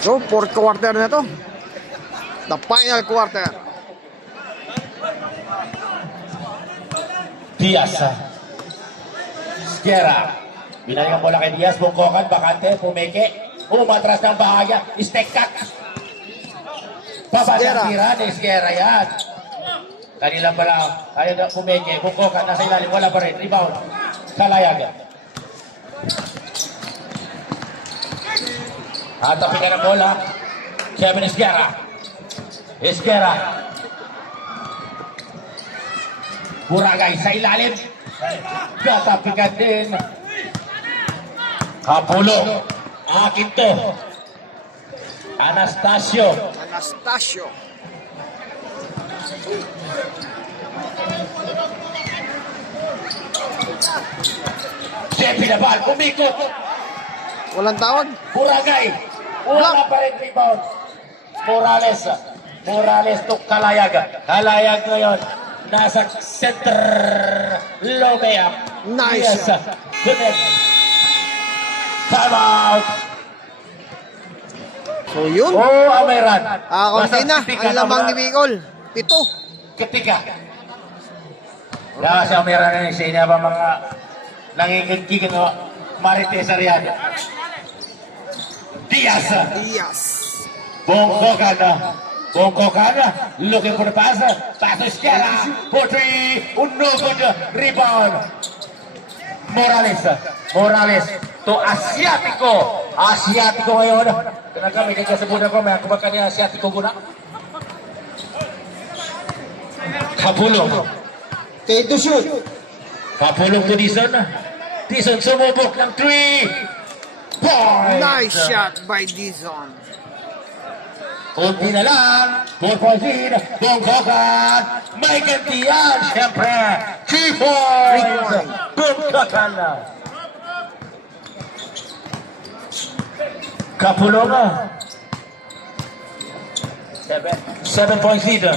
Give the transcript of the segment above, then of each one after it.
So, fourth quarter na to. The final quarter. Diaz. Sierra. Binayang bola kay Diaz. Bungkokan, bakante, pumeke. Umatras ng bahaya. Step cut. Babasang tira ni Sierra yan. Kanila pala. Ayaw na pumeke. Bungkokan, nasa ilalim. Wala pa rin. Rebound. Kalayag. Hatapin ka ng bola. Kevin Sierra. Sierra. Buragay sa ilalim. Katapikan din. Kapulong. Akin to. Anastasio. Anastasio. Sepi na bal. Umikot. Walang tawag. Buragay. Wala pa rin rebound. Morales. Morales to Kalayag. Kalayag ngayon. Nasa center. Lomea. Nice. Yes. Connect. Time out. So, yun. Oh, Ameran. Konti na. Ang lamang ni Bicol. 7. Ketika. Nasa Ameran na siya niya ba mga nangingigiging Marites Ariado. Diaz. Diaz. Bongkokan. Bongkokan. Looking for the pass. Pass to Sierra. For 3. No good. Rebound. Morales. Morales. To Asiatico. Asiatico ngayon. Kaya kami nagkasabunan ko. May kumakan niya Asiatico guna. Kapulong. Okay, to shoot. Kapulong to Dizon. Dizon sumubok ng 3 points. Nice shot by Dizon. Kunti na lang. 4 points lead. Bongkokan. May gantiyan. Siyempre. 3 points. Bongkokan. Kapulong. 7 points lead.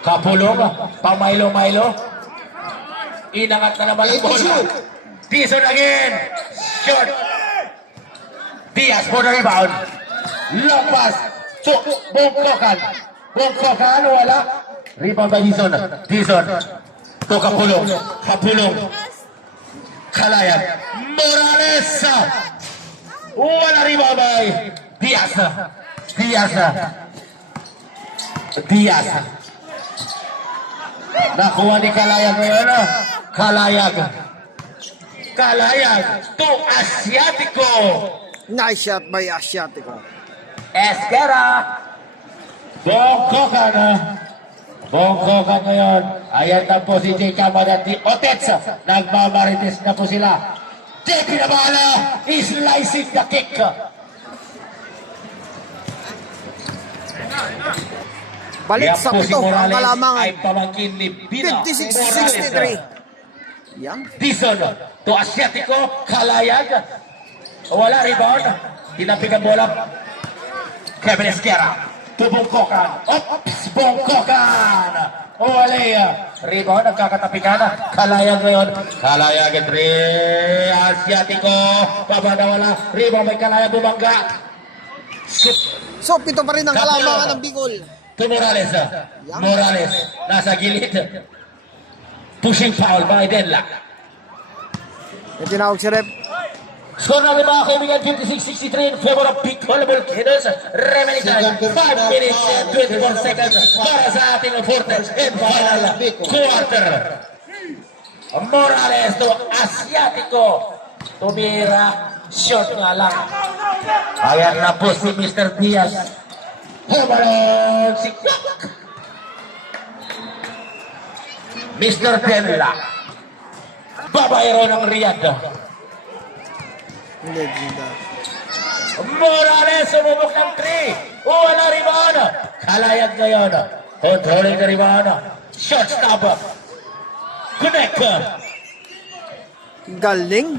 Kapulong. Pang Milo. Inangat na naman ang bola. Dizon again. Short. Diaz for the rebound. Long pass. To Bongkokan. Bongkokan. Wala. Rebound by Dizon. Dizon. To Kapulong. Kapulong. Kalayag. Morales. Wala rebound by Diaz. Diaz. Diaz. Nakuha ni Kalayag ngayon. Kalayag. Kalayag to Asiatico. Nice shot by Asiatico. Esquera. Bongkokan. Bongkokan ngayon. Ayan na po si J. Kamadati Otets. Nagmamarites na po sila. J. Pinabala is slicing the kick. Balik sa 7 ang kalamangan. Ay pamangkin ni Pino 56-63. Yan. Dizon to Asiatico. Kalayag. Wala rebound. Tinapik ang bola. Kevin Esquera. To Bongkokan. Oops! Bongkokan. Wala. Rebound. Nagkakatapikan. Kalayag ngayon. Kalayag and 3. Asiatico. Pabada wala. Rebound may Kalayag bumangga. So, 7 pa rin ang kalamangan ng Bicol. To Morales. Morales. Nasa gilid. Pushing foul by Denla. May tinawag si Rep. Score natin mga kaibigan, 56-63 in favor of Bicol Volcanoes. Remaining time, 5 minutes and 24 seconds para sa ating fourth and final quarter. Morales to Asiatico. Tumira, shot nga lang. Ayan na po si Mr. Diaz. Humalon si Mr. Denla. Babayro ng Riyadh. Legendary. Morales sumubok ng 3. Wala rebound. Kalayag ngayon. Controlling the rebound. Shot stop. Connect. Galing.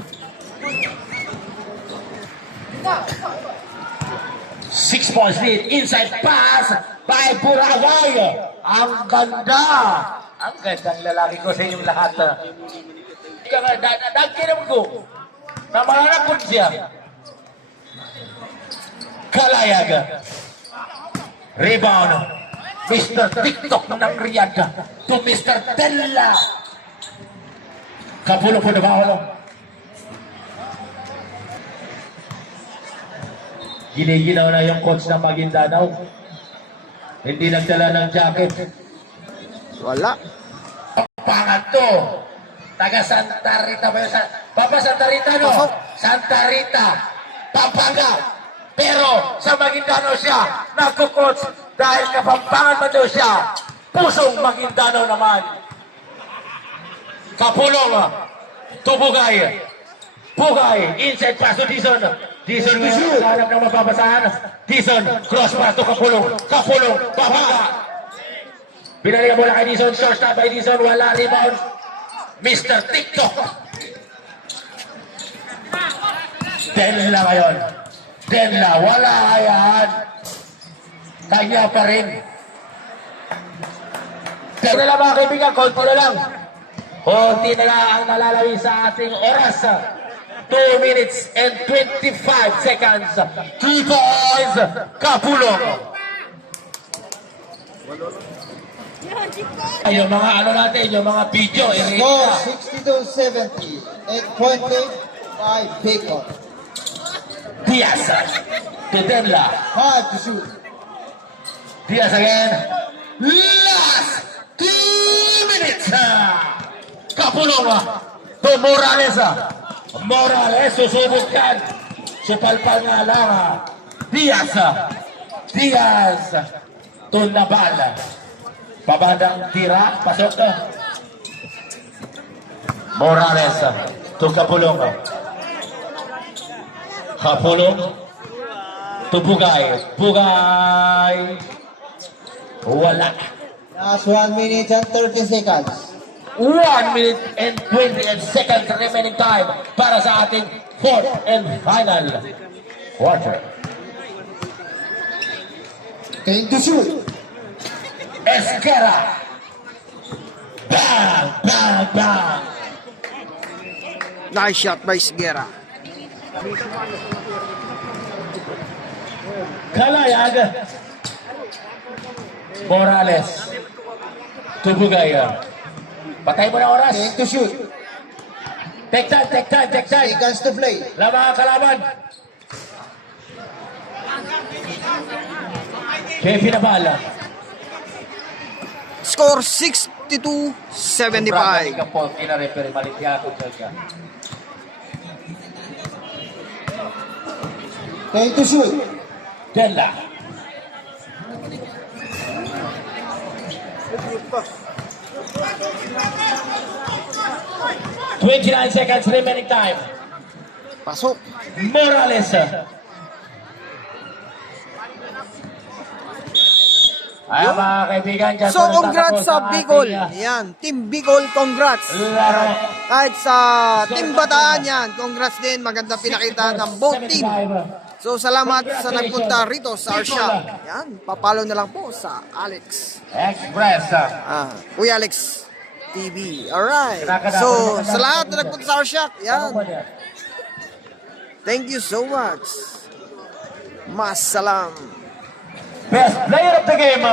6 points lead. Inside pass by Buragay. Ang ganda. Ang gandang lalaki ko sa inyong lahat. Nagkinam ko. Namanapon siya. Kalayag. Rebound. Mr. TikTok ng Riyadh to Mr. Tella. Kapulo po na bawal. Giniginaw na yung coach ng Maguindanao. Hindi nagdala ng jacket. Wala. Pangatlo. Taga Santa Rita ba yun? Papa Santa Rita, no? Pasok. Santa Rita. Pampanga. Pero sa Maguindanao siya nagko-coach dahil Kapampangan man daw siya. Pusong Maguindanao naman. Kapulong. Tubugay. Pugay. Inside pass to Dizon. Dizon ngayon. Hanap ng mababasahan. Dizon. Cross pass to Kapulong. Kapulong. Pampanga. Binalikan bola kay Dizon. Short stop by Dizon. Wala rebound. Mr. TikTok. Denla ngayon. Denla. Wala yan. Kanya pa rin. Pero na lang mga kaibigan. Konti na lang. Konti na lang ang nalalawin sa ating oras. 2 minutes and 25 seconds. 3 points. Kapulong. Ay, yung mga ano natin, yung mga video, Score 62-70. 8.5 Bacon. Diaz to Denla. 5 to shoot. Diaz again. Last 2 minutes. Kapulong to Morales. Morales susubukkan. Supalpal nga lang. Diaz. Diaz to Nabal. Pabandang tira, pasok na. Morales to Kapulong. Kapulong to Bugay. Bugay. Wala. Last 1 minute and 30 seconds. 1 minute and 28 seconds remaining time para sa ating fourth and final quarter. 10 to shoot. Esquera. Bang, bang, bang. Nice shot by Sigera. Kalayag. Morales. Tubugay. Patay mo na oras. 10 to shoot. Take time, take time, take time. Seconds to play. Mga kalaban. Kevin Nabala. Score 62-75. Kapol, kina-referee, malikya ako siya. 10 to shoot. Della. $29 seconds remaining time. Pasok. Morales. Ay, mga kaibigan, dyan So, po congrats nagtatapos sa ang Bicol. ating, Yan. Team Bicol, congrats. laro. Kahit sa Team Bataan yan, congrats din. Maganda pinakita ng both team. 75. So, salamat sa nagpunta rito sa our shop. Yan. Papalo na lang po sa Alex. Express. Kuya Alex TV. Alright. So, sa lahat na nagpunta sa our shop, yan. Thank you so much. Mas salam. Best player of the game.